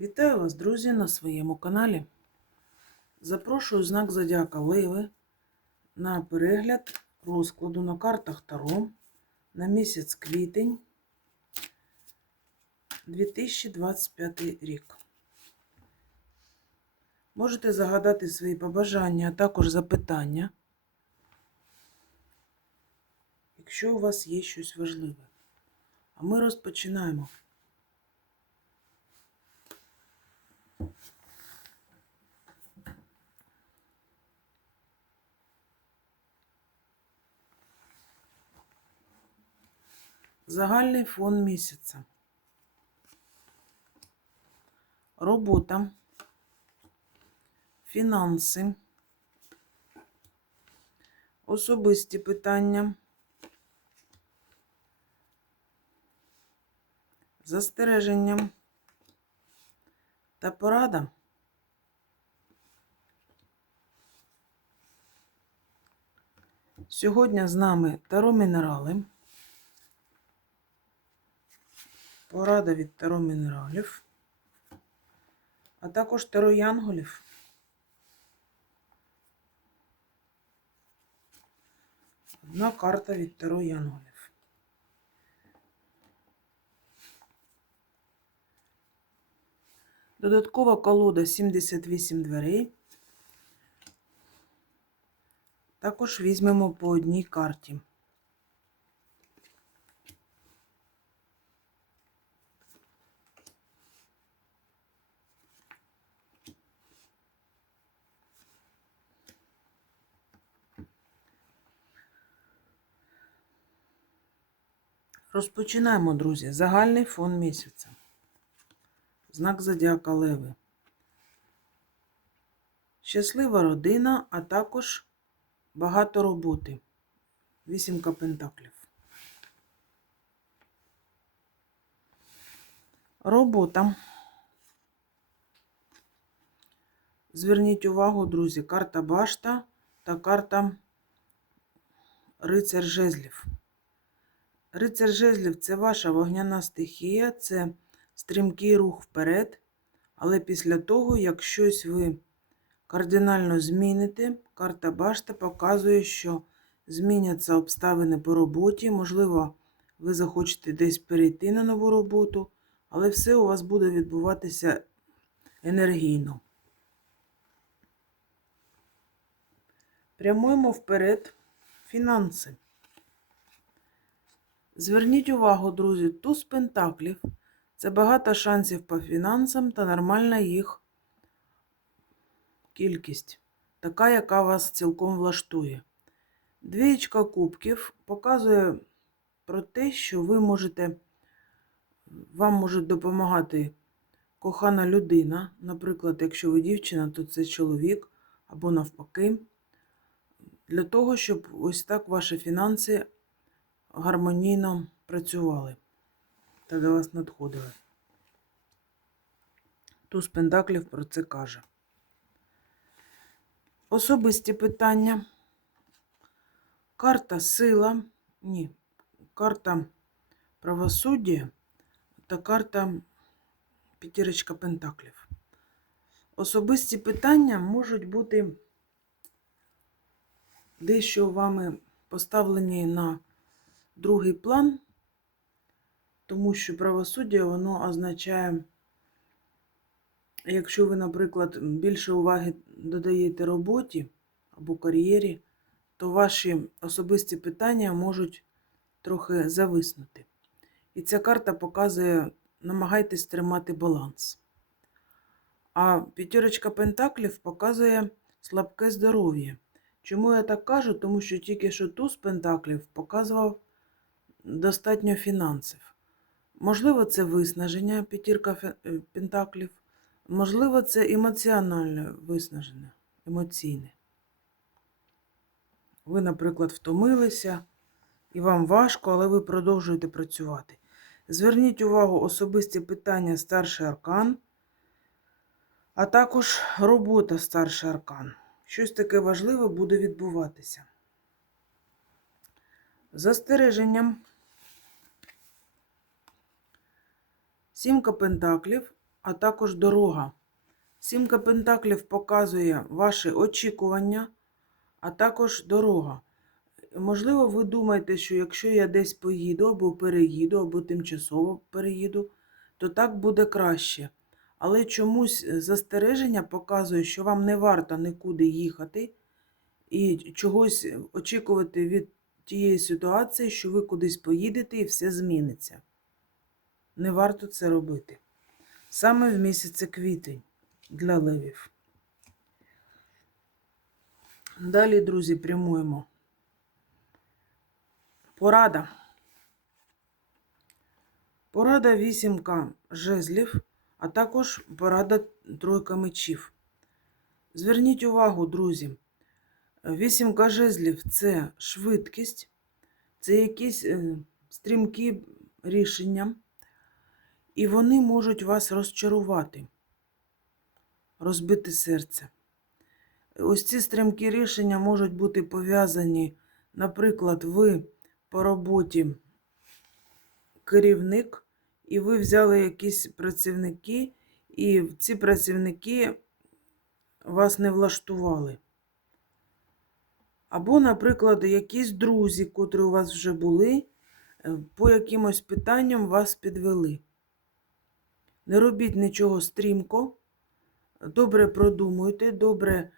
Вітаю вас, друзі, на своєму каналі. Запрошую знак Зодіака Ливи на перегляд розкладу на картах Таро на місяць квітень 2025 рік. Можете загадати свої побажання, а також запитання, якщо у вас є щось важливе. А ми розпочинаємо. Загальний фон місяця. Робота. Фінанси. Особисті питання. Застереження. Та порада. Сьогодні з нами Таро Мінерали. Порада від Таро Мінералів. А також Таро Янголів. Одна карта від Таро Янголів. Додаткова колода 78 дверей. Також візьмемо по одній карті. Розпочинаємо, друзі. Загальний фон місяця. Знак Зодіака Леви. Щаслива родина, а також багато роботи. Вісімка пентаклів. Робота. Зверніть увагу, друзі, карта башта та карта рицар жезлів. Рицар жезлів це ваша вогняна стихія, це стрімкий рух вперед. Але після того, як щось ви кардинально зміните, карта башта показує, що зміняться обставини по роботі. Можливо, ви захочете десь перейти на нову роботу, але все у вас буде відбуватися енергійно. Прямуємо вперед фінанси. Зверніть увагу, друзі, туз пентаклів це багато шансів по фінансам та нормальна їх кількість, така, яка вас цілком влаштує. Двієчка кубків показує про те, що ви можете, вам може допомагати кохана людина. Наприклад, якщо ви дівчина, то це чоловік або навпаки. Для того, щоб ось так ваші фінанси гармонійно працювали та до вас надходили. Туз Пентаклів про це каже. Особисті питання. Карта сила. Ні, карта правосуддя та карта п'ятірочка Пентаклів. Особисті питання можуть бути дещо вами поставлені на другий план, тому що правосуддя воно означає, якщо ви, наприклад, більше уваги додаєте роботі або кар'єрі, то ваші особисті питання можуть трохи зависнути. І ця карта показує, намагайтесь тримати баланс. А п'ятерочка Пентаклів показує слабке здоров'я. Чому я так кажу? Тому що тільки що туз Пентаклів показував достатньо фінансів. Можливо, це виснаження п'ятірка е, пентаклів, можливо, це емоціональне виснаження, емоційне. Ви, наприклад, втомилися, і вам важко, але ви продовжуєте працювати. Зверніть увагу особисті питання старший аркан, а також робота старший аркан. Щось таке важливе буде відбуватися. Застереженням. Сімка пентаклів а також дорога. Сімка пентаклів показує ваші очікування, а також дорога. Можливо, ви думаєте, що якщо я десь поїду або переїду, або тимчасово переїду, то так буде краще. Але чомусь застереження показує, що вам не варто нікуди їхати і чогось очікувати від тієї ситуації, що ви кудись поїдете і все зміниться. Не варто це робити. Саме в місяці квітень для левів. Далі, друзі, прямуємо. Порада. Порада вісімка жезлів, а також порада тройка мечів. Зверніть увагу, друзі. Вісімка жезлів це швидкість, це якісь е, стрімкі рішення, і вони можуть вас розчарувати, розбити серце. Ось ці стрімкі рішення можуть бути пов'язані, наприклад, ви по роботі керівник, і ви взяли якісь працівники, і ці працівники вас не влаштували. Або, наприклад, якісь друзі, котрі у вас вже були, е, по якимось питанням вас підвели. Не робіть нічого стрімко, добре продумуйте, добре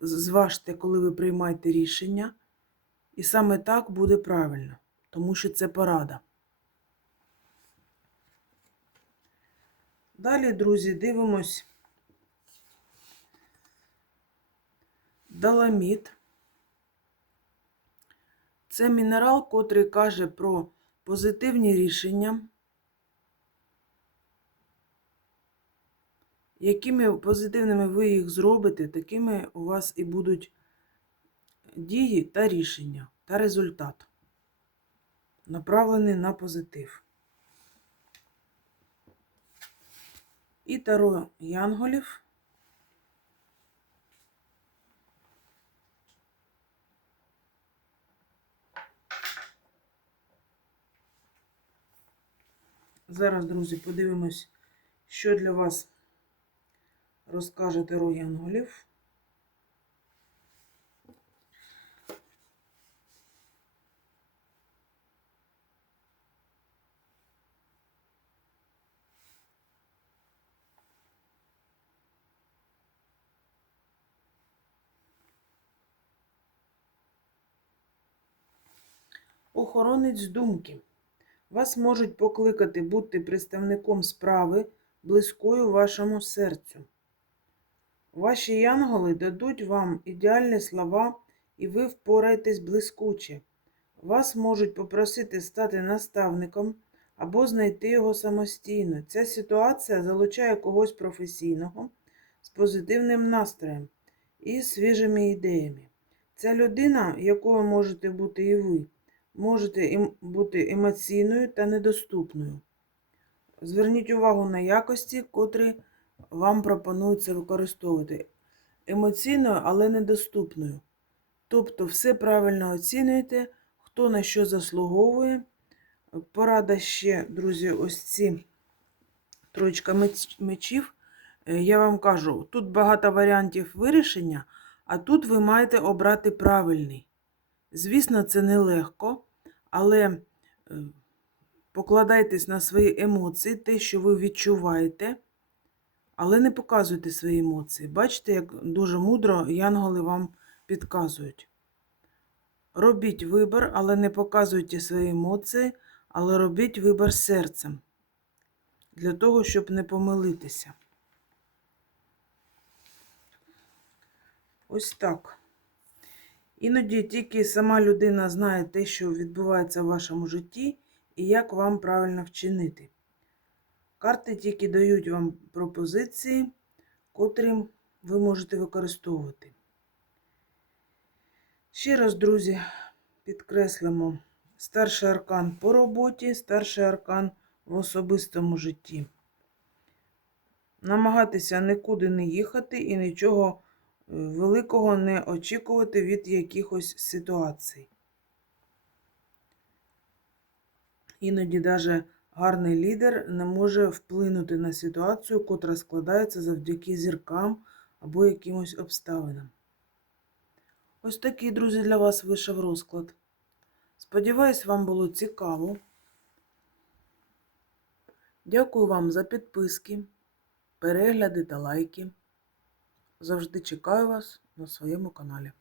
зважте, коли ви приймаєте рішення. І саме так буде правильно, тому що це порада. Далі, друзі, дивимось Даламіт. Це мінерал, котрий каже про позитивні рішення, якими позитивними ви їх зробите, такими у вас і будуть дії та рішення, та результат, направлений на позитив. І таро янголів. Зараз, друзі, подивимось, що для вас розкаже Таро Янголів. Охоронець думки. Вас можуть покликати бути представником справи, близькою вашому серцю. Ваші янголи дадуть вам ідеальні слова, і ви впораєтесь блискуче. Вас можуть попросити стати наставником або знайти його самостійно. Ця ситуація залучає когось професійного з позитивним настроєм і свіжими ідеями. Ця людина, якою можете бути і ви можете ем- бути емоційною та недоступною. Зверніть увагу на якості, котрі вам пропонується використовувати. Емоційною, але недоступною. Тобто, все правильно оцінюєте, хто на що заслуговує. Порада ще, друзі, ось ці троєчка мечів. Е, Я вам кажу, тут багато варіантів вирішення, а тут ви маєте обрати правильний. Звісно, це нелегко, але е, покладайтесь на свої емоції, те, що ви відчуваєте, але не показуйте свої емоції. Бачите, як дуже мудро янголи вам підказують. Робіть вибір, але не показуйте свої емоції, але робіть вибір серцем. Для того, щоб не помилитися. Ось так. Іноді тільки сама людина знає те, що відбувається в вашому житті, і як вам правильно вчинити. Карти тільки дають вам пропозиції, котрі ви можете використовувати. Ще раз, друзі, підкреслимо старший аркан по роботі, старший аркан в особистому житті. Намагатися нікуди не їхати і нічого великого не очікувати від якихось ситуацій. Іноді навіть гарний лідер не може вплинути на ситуацію, котра складається завдяки зіркам або якимось обставинам. Ось такий, друзі, для вас вийшов розклад. Сподіваюсь, вам було цікаво. Дякую вам за підписки, перегляди та лайки. Завжди чекаю вас на своєму каналі.